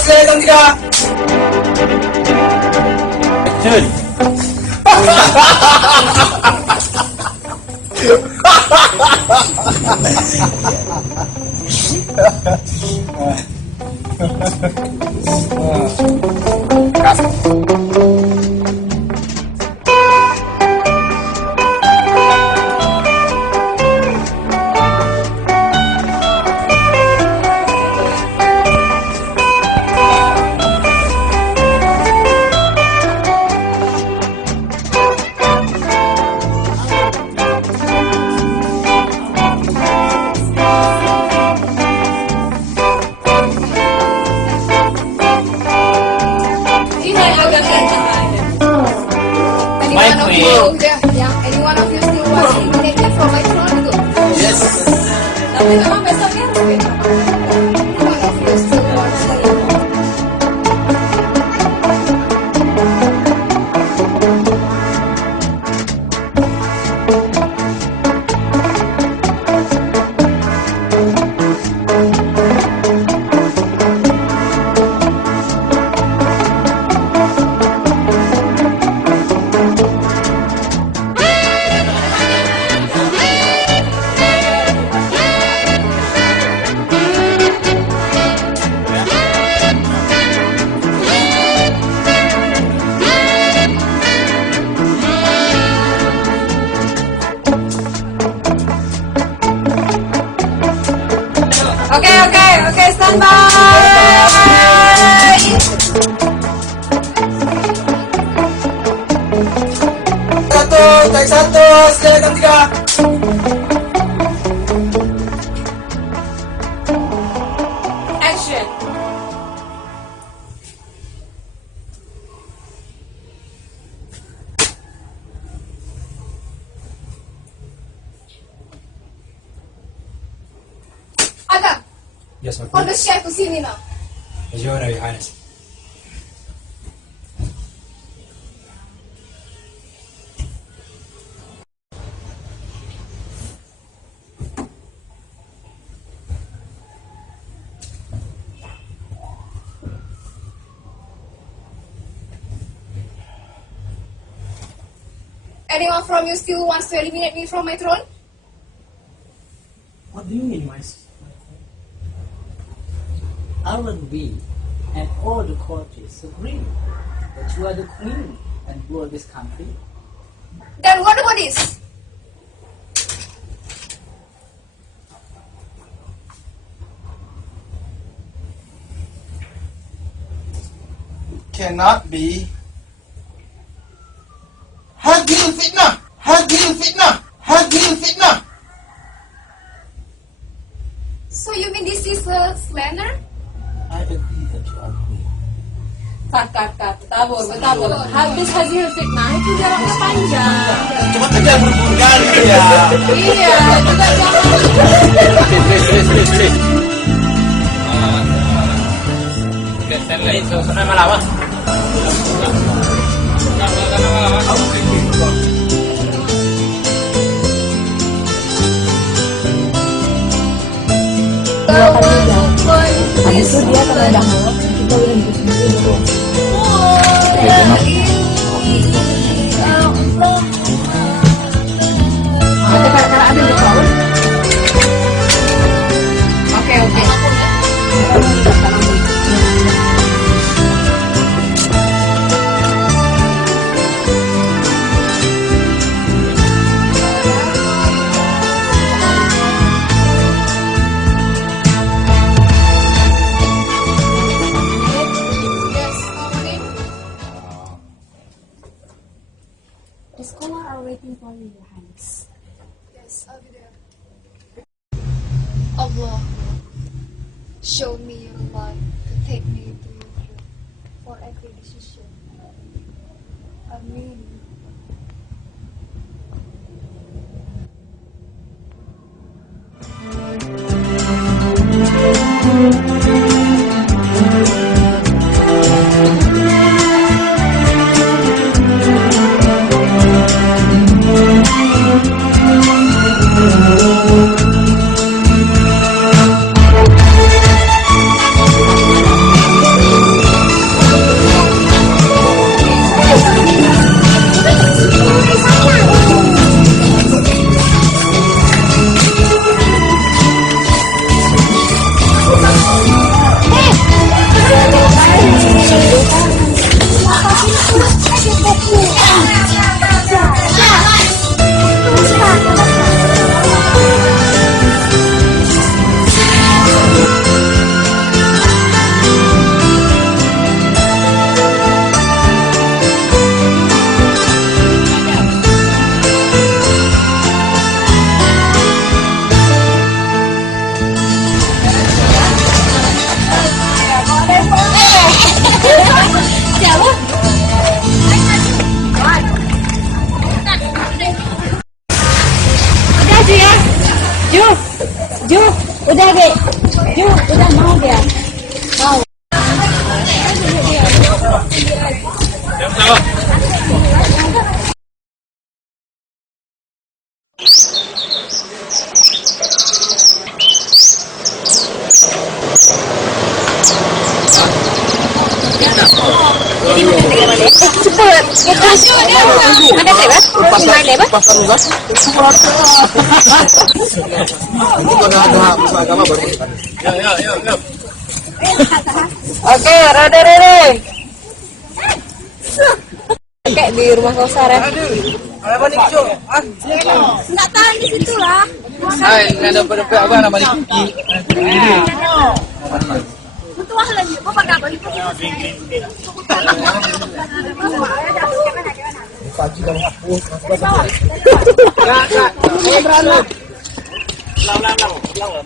silakan tiga. Action. Any one of you still want to eliminate me from my throne? Good. Yes. Tapi memang besoknya harus beda. One of you still want to eliminate. Okay, stand by. Take satu, silakan tiga. Action. Aga, Yes, my order chef to see me now. As you order, Your Highness. Anyone from you still wants to eliminate me from my throne? What do you mean, my Aren't we and all the courtiers agree that you are the queen and rule this country? Then what about this? Cannot be. Hadil fitnah. Hadil fitnah. Hadil fitnah. So you mean this is a slander? I agree that you are queen. Cut. Tabur. Habis hasil fitnah itu jaraknya panjang. Cuma aja berbulan ya. Iya, juga jangan. Please. Stand lain, susunod malawas. Habis itu dia terlebih dahulu kita udah diskusi dulu. Karena ada di bawah. Oke. The scholar are waiting for you, Your Highness. Yes, I'll be there. Allah, show me your light to take me to your throne for every decision. Amin. Cepet. Ada teba? Simai leba? Oke, rada. Kayak di rumah Kausar ya. Nggak tahan di situ lah. Hai, ada pada apa namanya Kiki? Betul lagi. Apa kabar itu?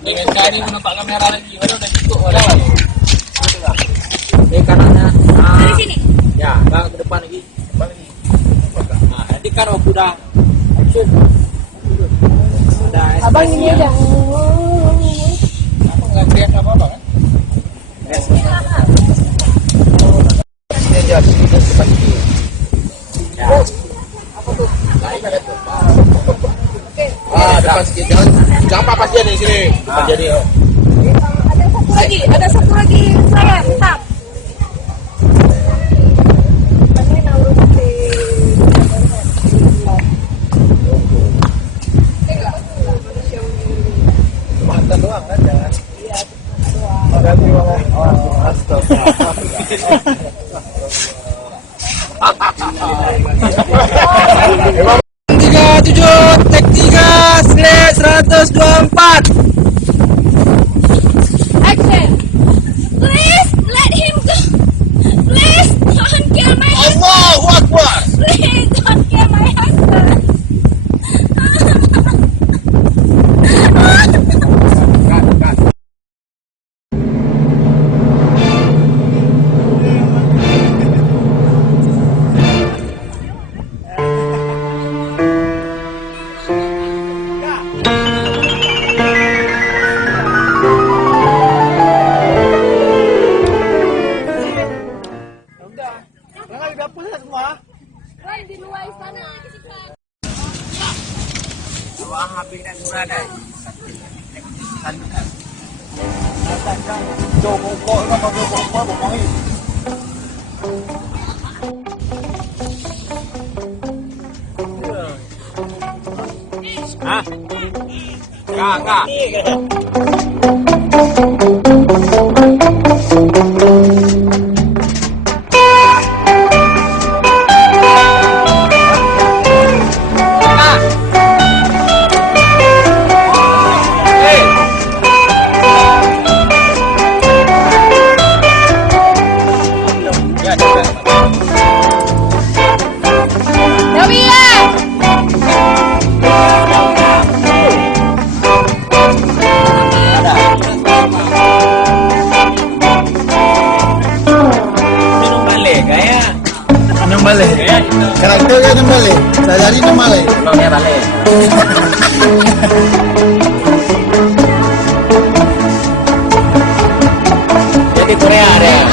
Dengan kali menampak kamera lagi, baru udah cukup wadah. Kanannya. Di sini. Ya, ke depan lagi. Nah, nanti kalau sudah action. Sudah Abang ini yang Nggak teriak apa-apa kan? Depan sikit. Jangan papas dia di sini. Depan jadi. ada satu lagi saya tetap. Mantan doang kan jangan. Tiga tujuh, tek 3/124. Action. Please let him go. Please don't kill my husband. Allahu Akbar. Please don't kill my husband. Ran di luar sana. Enggak. Anong mali? Karakter ka ng mali. Sadari ng mali. Bangnya balik. Jadi Korea ada.